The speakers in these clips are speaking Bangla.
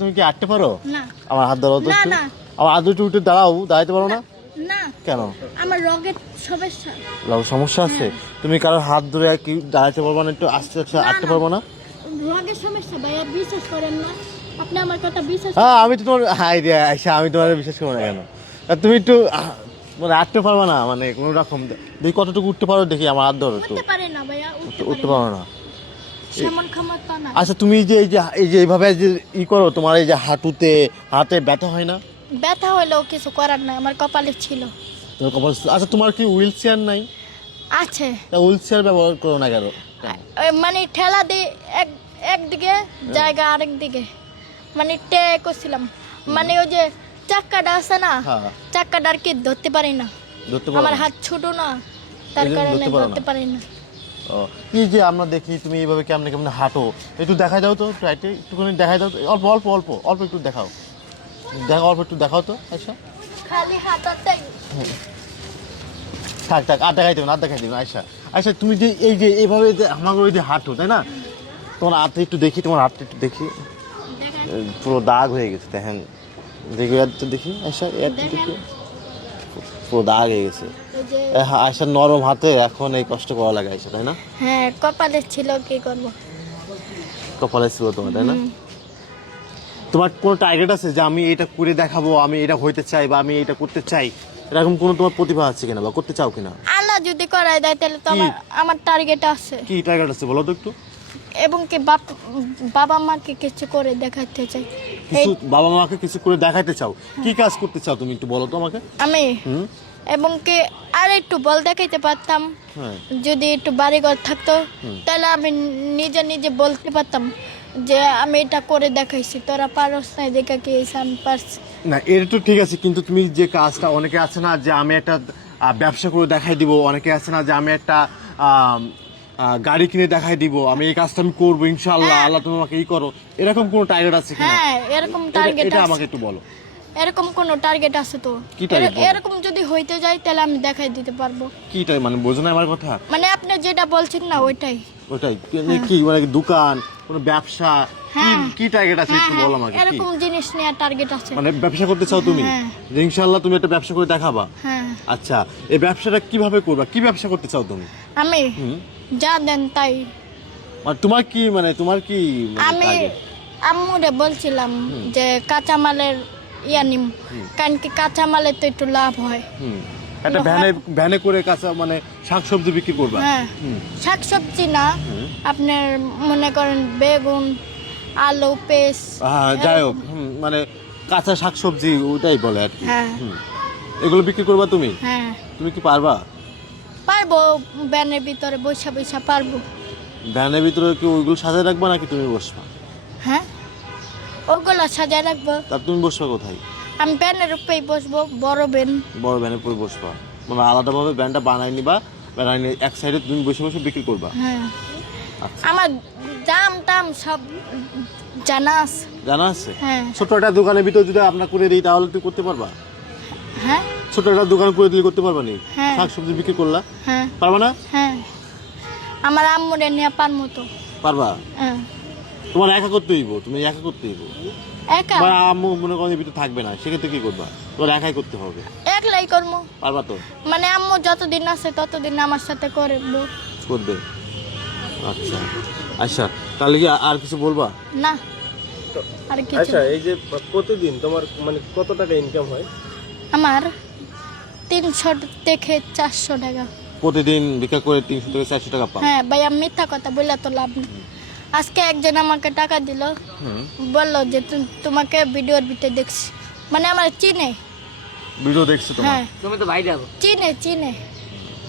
তুমি কি আটতে পারো? না। আমার হাত ধরো তো। না না। আমার হাত দুটো উঠে দাঁড়াও, দাঁড়াইতে পারো না? না। কেন? আমার রগের সমস্যা। সমস্যা আছে? তুমি কারোর হাত ধরে কি দাঁড়াইতে পারবো না? একটু আস্তে আস্তে আটতে পারবো না? রগের সমস্যা ভাইয়া, বিশ্বাস করেন না। আপনি আমার কথা বিশ্বাস হ্যাঁ, আমি তো তোমার আইডিয়া আইসা, আমি তোমার বিশ্বাস করবো না কেন? আর তুমি একটু মানে আটতে পারবো না, মানে কোনো রকম দেখি কতটুকু উঠতে পারো, দেখি আমার হাত ধরো একটু। উঠতে পারে না ভাইয়া, উঠতে পারো না? সেমন ক্ষমতা না। আচ্ছা, তুমি যে এই যে এইভাবে যে করো, তোমার এই যে হাতে ব্যথা হয় না? ব্যথা হলেও কিছু করার নাই, আমার কপালে ছিল। তোমার কপাল। আচ্ছা, তোমার কি হুইল চেয়ার নাই? আছে। তা হুইল চেয়ার ব্যবহার করো না কেন? মানে ঠেলা দিয়ে একদিকে জায়গা আরেক দিকে, মানে করছিলাম, মানে ওই যে চাক্কাটা আছে না, হ্যাঁ। চাক্কাটা আর কি ধরতে পারি না। ধরতে পারো আমার না? হাত ছোট না, তার এই জন্য কারণে ধরতে পারো না? ধরতে পারি না। ও, কি যে আমরা দেখি তুমি এইভাবে কেমনে কেমনে হাঁটো, একটু দেখাই দাও তো, রাইটে একটুখানি দেখাই দাও তো, অল্প অল্প অল্প অল্প একটু দেখাও, অল্প একটু দেখাও তো। আচ্ছা, খালি হাতাটাই। থাক থাক, আর দেখাই দেবেন, আর দেখাই দেবেন। আচ্ছা আচ্ছা, তুমি যে এই যে এইভাবে যে আমাকে ওই যে হাঁটো, তাই না? তোমার হাতটা একটু দেখি, তোমার হাতটা একটু দেখি, পুরো দাগ হয়ে গেছে, দেখেন। দেখি একটু দেখি, আচ্ছা একটু দেখি, পুরো দাগ হয়ে গেছে। আচ্ছা, নরম হাতে এখন এই কষ্ট করা লাগে, আচ্ছা, তাই না? হ্যাঁ, কপালে ছিল, কি করবো। কপালে ছিল তোমার, তাই না? তোমার কোনো টার্গেট আছে যে আমি এটা করে দেখাবো, আমি এটা হইতে চাই, বা আমি এটা করতে চাই, এরকম কোনো তোমার প্রতিভা আছে কিনা, বা করতে চাও কিনা? আল্লাহ যদি করায় দেয় তাহলে তো আমার টার্গেট আছে। কি টার্গেট আছে বলো তো একটু। এবং কি বাবা মাকে কিছু করে দেখাতে চাই। কিছু বাবা মাকে কিছু করে দেখাইতে চাও? কি কাজ করতে চাও তুমি একটু বলো তো আমাকে। আমি এবং কি আর একটু বল দেখাইতে পারতাম, হ্যাঁ। যদি একটু বাড়িঘর থাকতো তাহলে আমি নিজে নিজে বলতে পারতাম যে আমি এটা করে দেখাইছি, তোরা পারস না, দেখা কি আমি পারছি না, এটা তো ঠিক আছে, কিন্তু তুমি যে কাজটা, অনেকে আছে না যে আমি একটা ব্যবসা করে দেখাই দিব, অনেকে আছে না যে আমি একটা গাড়ি কিনে দেখাই দিব, আমি এই কাজটা আমি করবো ইনশাআল্লাহ, আল্লাহ তুমি আমাকে করো, এরকম কোনো টার্গেট আছে কিনা? হ্যাঁ, এরকম টার্গেট এটা আছে। আমাকে একটু বলো। এরকম কোন টার্গেট আছে তো? কি target বলো? এরকম যদি হইতে যায় তাহলে আমি দেখাই দিতে পারবো। কিটা মানে বোঝো না আমার কথা? মানে আপনি যেটা বলছেন না ওইটাই। ওটাই কি মানে দোকান, কোনো ব্যবসা, কি টার্গেট আছে একটু বলো আমাকে। এরকম জিনিস নিয়ে টার্গেট আছে। মানে ব্যবসা করতে চাও তুমি? যে ইনশাআল্লাহ তুমি একটা ব্যবসা করে দেখাবা? হ্যাঁ। আচ্ছা, এই ব্যবসাটা কিভাবে করবা? কি ব্যবসা করতে চাও তুমি? আমি যা দেন তাই। মানে তোমার কি আমি target? আম্মুরে বলছিলাম যে কাঁচামালের নিম, কারণ কি কাঁচামালের তো একটু লাভ হয়। একটা ভ্যানে করে কাঁচা মানে শাকসবজি বিক্রি করবা? হ্যাঁ, শাকসবজি না, আপনার মনে করেন বেগুন, আলু, পেঁয়াজ। হ্যাঁ, যাই হোক, মানে কাঁচা শাকসবজি ওটাই বলে আর কি। হ্যাঁ। এগুলো বিক্রি করবা তুমি? হ্যাঁ। তুমি কি পারবা? পারবো, ব্যানের ভিতরে বসা বসা পারবো। ভ্যানের ভিতরে কি ওইগুলো সাজায় রাখবা নাকি তুমি বসবা? হ্যাঁ, ওগুলো সাজায় রাখবো। তার তুমি বসবা কোথায়? আমি ব্যানের উপরেই বসবো, বড় ভ্যানের উপরে বসবা, মানে আলাদাভাবে ভ্যানটা বানাই নিবা, বানাই নিয়ে এক সাইডে তুমি বসে বসে বিক্রি করবা? হ্যাঁ। আচ্ছা। আমার দাম সব জানা আছে। হ্যাঁ। ছোট একটা দোকানের ভিতরে যদি আপনার করে দিই তাহলে তুই করতে পারবা? হ্যাঁ। ছোট একটা দোকান করে দিলে করতে পারবা নি? হ্যাঁ। শাকসবজি বিক্রি করলা? হ্যাঁ। পারবা না? হ্যাঁ, আমার আম্মুরে নিয়ে পারবো তো। পারবা? হ্যাঁ। তোমার একা করতে হইব, তুমি একা করতে হইব। একা? বা আম্মু মনে করেন ভিতরে থাকবে না, সেক্ষেত্রে কি করবা? তোমার একাই করতে হবে। একলাই করবো। পারবা তো? মানে আম্মু যতদিন আছে ততদিন আমার সাথে করবো। করবে? আচ্ছা আচ্ছা, তাহলে কি আর কিছু বলবা? না, আর কিছু আচ্ছা, এই যে প্রতিদিন তোমার মানে কত টাকা ইনকাম হয়? আমার 300 থেকে 400 টাকা। প্রতিদিন বিক্রি করে 300 থেকে 400 টাকা পাও? হ্যাঁ ভাই, আমি মিথ্যা কথা বললে তো লাভ নেই। আজকে একজন আমাকে টাকা দিল, বললো যে তোমাকে ভিডিওর ভিতরে দেখছি, মানে আমার চিনে। ভিডিও দেখছো তোমার? হ্যাঁ, তুমি তো ভাইরাল। চিনে।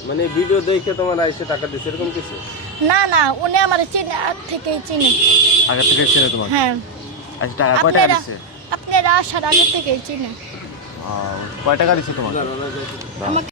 মানে ভিডিও দেখে তোমার আইসে টাকা দিছে এরকম কিছু? না, উনি আমার চিনে, আগ থেকেই চিনে। আগে থেকে চেনে তোমার? হ্যাঁ। আচ্ছা, টাকা কয় টাকা দিছে? আপনারা আসার আগে থেকেই চিনে। কয় টাকা দিছে তোমার? আমাকে